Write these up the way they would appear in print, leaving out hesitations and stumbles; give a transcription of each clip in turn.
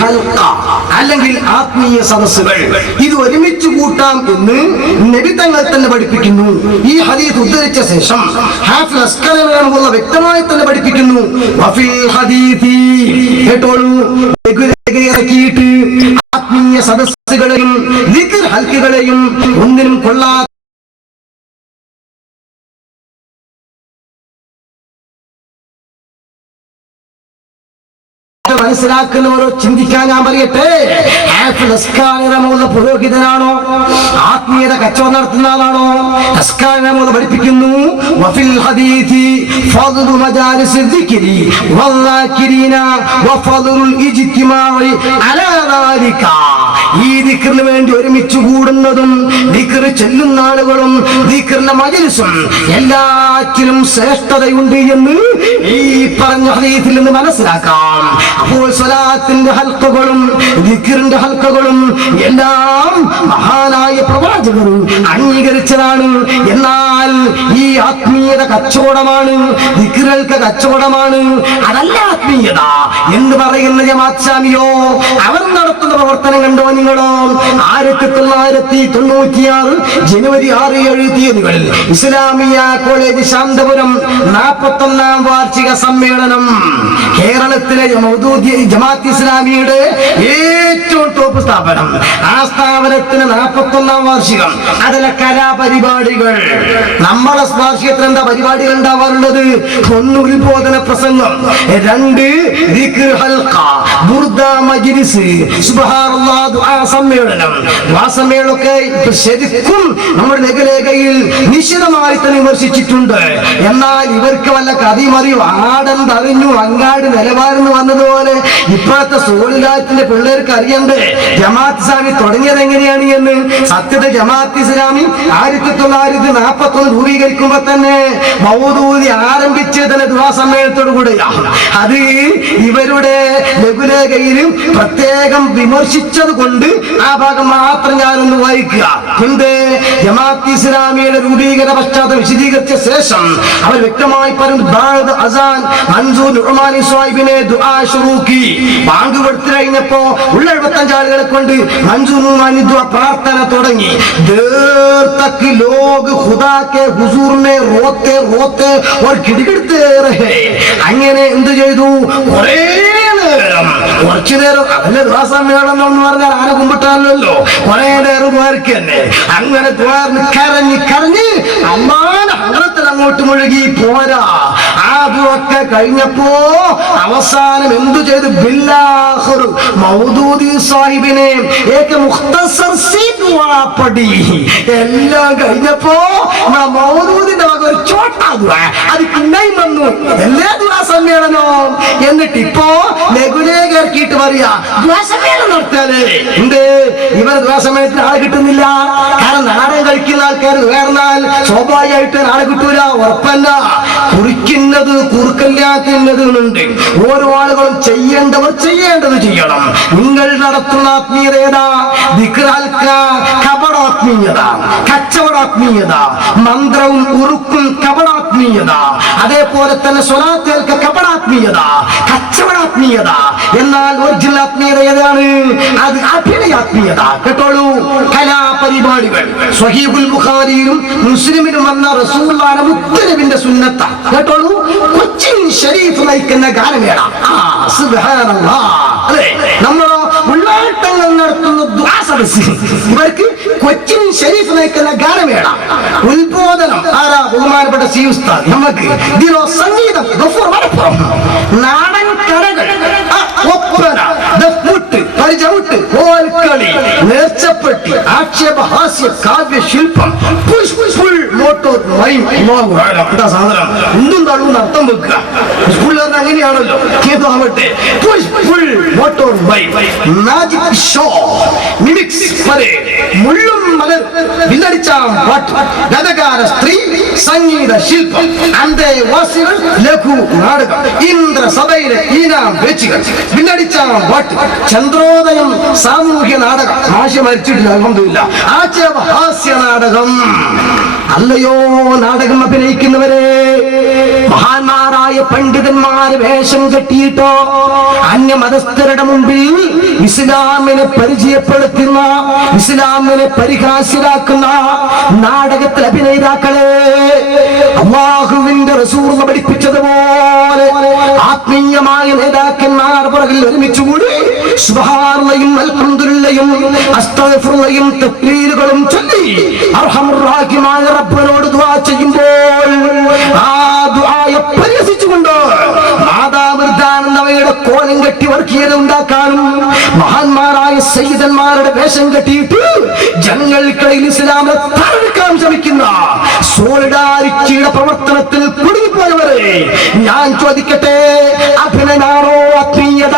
ഹൽഖ അല്ലെങ്കിൽ ആത്മീയ സദസ്സുകൾ ഇത് ഒരുമിച്ച് കൂട്ടാം എന്ന് നബി തങ്ങൾ തന്നെ പഠിപ്പിക്കുന്നു. ഈ ഹദീസ് ഉദ്ധരിച്ച ശേഷം ഹാഫിദ് അസ്കലനി റളിയല്ലാഹു വ്യക്തമായി തന്നെ പഠിപ്പിക്കുന്നു, വഫിൽ ഹദീസി കേട്ടോളൂ, ഇറക്കിയിട്ട് ആത്മീയ സദസ്സുകളെയും ദിക്ർ ഹൽഖകളെയും ഒന്നിനും കൊള്ളാത്ത മനസ്സിലാക്കുന്നവരോ ചിന്തിക്കാൻ ഞാൻ പറയട്ടെ, പുരോഹിതനാണോ, ആത്മീയത കച്ചവടം നടത്തുന്ന ആളാണോ? പഠിപ്പിക്കുന്നു വഫിൽ ഹദീസി ഫദ്ലു മജാലിസ് ദിക്രി വദ്ദാകിരീന വഫദ്ലുൽ ഇജ്തിമാഇ അലാ ദാലിക. ഈ ദിക്റിന് വേണ്ടി ഒരുമിച്ച് കൂടുന്നതും ദിക്ർ ചെല്ലുന്ന ആളുകളും ദിക്റിന്റെ മജ്ലിസും എല്ലാറ്റിലും ശ്രേഷ്ഠതയുണ്ട് എന്ന് ഈ പറഞ്ഞ ഹദീസിൽ നിന്ന് മനസ്സിലാക്കാം. അപ്പോൾ സ്വലാത്തിന്റെ ഹൽഖകളും ദിക്റിന്റെ ഹൽഖകളും എല്ലാം മഹാനായ പ്രവാചകർ അംഗീകരിച്ചതാണ്. എന്നാൽ ഈ ആത്മീയത കച്ചവടമാണ്, ദിക്റുകൾക്ക് കച്ചവടമാണ്, അതല്ല ആത്മീയത എന്ന് പറയുന്ന ജമാഅത്ത് ഇസ്ലാമിയോ അവർ നടത്തുന്ന പ്രവർത്തനം കണ്ടോ നിങ്ങളോ? 1996 ജനുവരി 6-7 തീയതികളിൽ ഇസ്ലാമിയ കോളേജ് ശാന്തപുരം 41ാം വാർഷിക സമ്മേളനം, കേരളത്തിലെ ജമാഅത്ത് ഇസ്ലാമിയുടെ ഏറ്റവും ടോപ്പ് സ്ഥാപനം, ആ സ്ഥാപനത്തിന് 41ാം വാർഷികം. അതിലെ കലാപരിപാടികൾ, നമ്മുടെ വാർഷികത്തിൽ എന്താ പരിപാടികൾ ഉണ്ടാവാറുള്ളത്? 1 ഉത്ബോധന പ്രസംഗം, 2 ദിക്ർ ഹൽഖ, ബുർദ മജ്ലിസ്, സുബ്ഹാനല്ലാഹ് ദുആ സമ്മേളനം. ആ സമ്മേളനമൊക്കെ ശരിക്കും നമ്മുടെ ലഘുലേഖയിൽ നിശ്ചിതമായി തന്നെ വിമർശിച്ചിട്ടുണ്ട്. എന്നാൽ ഇവർക്ക് വല്ല കഥമറിയോ, ആടെന്തറിഞ്ഞു അങ്ങാട് നിലവാരം വന്നതുപോലെ ഇപ്പോഴത്തെ സോളിലാറ്റിന്റെ പിള്ളേർക്ക് അറിയണ്ടേ ജമാഅത്ത് ഇസ്ലാമി തുടങ്ങിയത് എങ്ങനെയാണ് എന്ന്? സത്യത്തെ ജമാഅത്ത് ഇസ്ലാമി 1941 രൂപീകരിക്കുമ്പോ തന്നെ മൗദൂദി ആരംഭിച്ചത് തന്നെ ദുആ സമ്മേളനത്തോടു കൂടെയാണ്. അത് ഇവരുടെ ലഘുലേഖയിലും പ്രത്യേകം വിമർശിച്ചത് കൊണ്ട് ആ ഭാഗം മാത്രം ഞാനൊന്ന് വായിക്കുക. ജമാഅത്ത് ഇസ്ലാമിയുടെ രൂപീകരണ പശ്ചാത്തലം വിശദീകരിച്ച ശേഷം അവർ വ്യക്തമായി പറഞ്ഞു, മൻസൂർ നുഅ്മാനി സാഹിബിനെ ദുആ ശുറൂക്കി. ബാങ്ക് കൊടുത്തു കഴിഞ്ഞപ്പോ ഉള്ള 75 ആളുകളെ കൊണ്ട് മൻസൂർ നുഅ്മാനി ദുആ പ്രാർത്ഥന തുടങ്ങി. देर तक लोग खुदा के हुजूर में रोते रोते और गिड़गिड़ते रहे. അങ്ങനെ എന്ത് ചെയ്തു? കുറച്ചു നേരം അതിന്റെ സമ്മേളനം എന്ന് പറഞ്ഞാൽ ആന കുമ്പിട്ടാണല്ലോ, കുറെ നേരം തന്നെ അങ്ങനെ കരഞ്ഞ് കരഞ്ഞ് അമ്മാന ഹംഗത്തിൽ അങ്ങോട്ട് മുഴുകി പോരാ. അതൊക്കെ കഴിഞ്ഞപ്പോ അവസാനം എന്തു ചെയ്തു? ബില്ലാഹുർ മൗദൂദി സാഹിബിനെ മുഖ്തസർ സി ദുആ പഠി. എല്ലാം കഴിഞ്ഞപ്പോ മൗദൂദിന്റെ വക ഒരു ചോട്ടാ ദുആ, അത് പിന്നെയും വന്നു. എല്ലാ ദുആ സമ്മേളനവും എന്നിട്ട് ഇപ്പോ ലഘുലേഖ ഇറക്കിയിട്ട് പറയാ ദുആ സമ്മേളനം നടത്താലേ ഉണ്ട്. ഇവർ ദുആ സമ്മേളനത്തിന് ആളെ കിട്ടുന്നില്ല. കാരണം നാടകം കളിക്കുന്ന ആൾക്കാർ വേർന്നാൽ സ്വാഭാവികമായിട്ട് ആളെ കിട്ടൂല, ഉറപ്പല്ല. കുറിക്കുന്നത് കുറുക്കല്ലാത്തിന്നതുണ്ട്. ഓരോ ആളുകളും ചെയ്യേണ്ടവർ ചെയ്യേണ്ടത് ചെയ്യണം. നിങ്ങൾ നടത്തുന്ന ആത്മീയത ഏതാ? കപടാത്മീയത, കച്ചവടാത്മീയത, മന്ത്രവും ഉറുക്കും കപടാത്മീയത, അതേപോലെ തന്നെ സ്വലാത്തേൽക്ക കപടാത്മീയത, കച്ചവടാത്മീയത. എന്നാൽ ഒറിജിനൽ ആത്മീയത ഏതാണ്? അത് അഭിനയാത്മീയത. കേട്ടോളൂ, കലാപരിപാടികൾ സ്വഹീഹുൽ ബുഖാരിയിലും മുസ്ലിമിലും വന്ന റസൂലുള്ളാഹിയുടെ മുത്തനബിന്റെ സുന്നത്ത. കേട്ടോളൂ, കൊച്ചിൻ ഷരീഫ് നയിക്കുന്ന ഗാനമേള. സുബ്ഹാനല്ലാഹ്. അതെ, നമ്മളോ ഉള്ളാട്ടങ്ങൾ നടത്തുന്ന ദുആ സദസ്സ്, ഇവർക്ക് കൊച്ചിൻ ഷരീഫ് നയിക്കുന്ന ഗാനമേള. ഉത്ബോധനം ആരാ? ബഹുമാനപ്പെട്ട സി ഉസ്താദ്. നമുക്ക് ഇതിലോ സംഗീതം, നാടൻ കലകൾ, ഒപ്പന, ദഫ്മുട്ട്, പരിചമുട്ട്, കോൽക്കളി, നേർച്ചപ്പെട്ടി, ആക്ഷേപഹാസ്യ കാവ്യശില്പം, ഫുൾ മോട്ടോർ മൈം. സാധനം എന്തും തള്ളുന്ന അർത്ഥം വെക്കുക. അങ്ങനെയാണല്ലോ. ഫുൾ മോട്ടോർ മൈം, മാജിക് ഷോ, മിമിക്സ് പരേഡ്, മുള്ളും മലർ, വില്ലടിച്ചാം പാട്ട്, ഗതകാല സ്ത്രീ സംഗീത ശില്പം, അന്തേവാസികൾ, ലഘു നാടകം, ഇന്ദ്രസഭയിലെ ഈനാം വേച്ചികൾ, വില്ലടിച്ചാം പാട്ട്, ചന്ദ്രോദയം, സാമൂഹ്യ നാടകം, ആശയം മരിച്ചിട്ടില്ല അൽഹംദുലില്ലാ, ആക്ഷേപഹാസ്യ നാടകം. അല്ലയോ നാടകം അഭിനയിക്കുന്നവരെ, മഹാന്മാരായ പണ്ഡിതന്മാര് വേഷം കെട്ടിയിട്ടോ അന്യമതസ്ഥരുടെ മുമ്പിൽ ഇസ്ലാമിനെ പരിചയപ്പെടുത്തുന്ന, ഇസ്ലാമിനെ പരിഹാസ്യരാക്കുന്ന നാടകത്തിൽ അഭിനേതാക്കളെ അല്ലാഹുവിന്റെ റസൂൽ പഠിപ്പിച്ചതുപോലെ ആത്മീയമായ നേതാക്കന്മാർ പുറകിൽ ഒരുമിച്ചുകൂടി സുബ്ഹാനല്ലാഹും അൽഹംദുലില്ലാഹും അസ്തഗ്ഫിറുല്ലാഹും തക്ബീറുകളും ചൊല്ലി അർഹമുർ റഹീമായ റബ്ബിനോട് ദുആ ചെയ്യുമ്പോൾ ആ ദുആയെ പരിഹസിച്ചുകൊണ്ട് മാതാമൃതാനന്ദവയുടെ കോലം കെട്ടി വർഗീയത ഉണ്ടാക്കാനും മഹാന്മാരായ സയ്യിദന്മാരുടെ വേഷം കെട്ടിയിട്ട് ജനങ്ങൾക്കിടയിൽ ഇസ്ലാമിനെ തകർക്കാൻ ശ്രമിക്കുന്ന സോളിഡാരിറ്റിയുടെ പ്രവർത്തനത്തിൽ കുടുങ്ങിപ്പോയവരെ ഞാൻ ചോദിക്കട്ടെ, അഭിനയമാണോ ആത്മീയത?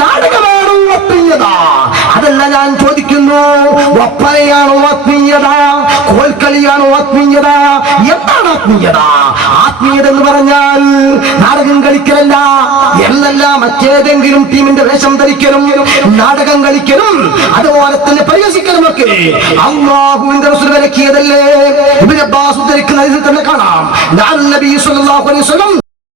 നാടകമാണോ ആത്മീയത? അതല്ല ഞാൻ ചോദിക്കുന്നു, ഒപ്പനയാണോ ആത്മീയത? കോൽക്കളിയാണോ ആത്മീയത? എന്താണ് ആത്മീയത? ആത്മീയത എന്ന് പറഞ്ഞാൽ നാടകം കളിക്കലല്ല എന്നല്ല, മറ്റേതെങ്കിലും ടീമിന്റെ വേഷം ധരിക്കലും നാടകം കളിക്കലും അതുപോലെ തന്നെ പരിഹസിക്കലും ഒക്കെ അല്ലാഹുവിന്റെ റസൂൽ വിലക്കിയതല്ലേ? ഇബ്നു അബ്ബാസ് ഉദ്ധരിക്കുന്ന ഹദീസിൽ തന്നെ കാണാം, നബി സല്ലല്ലാഹു അലൈഹി വസല്ലം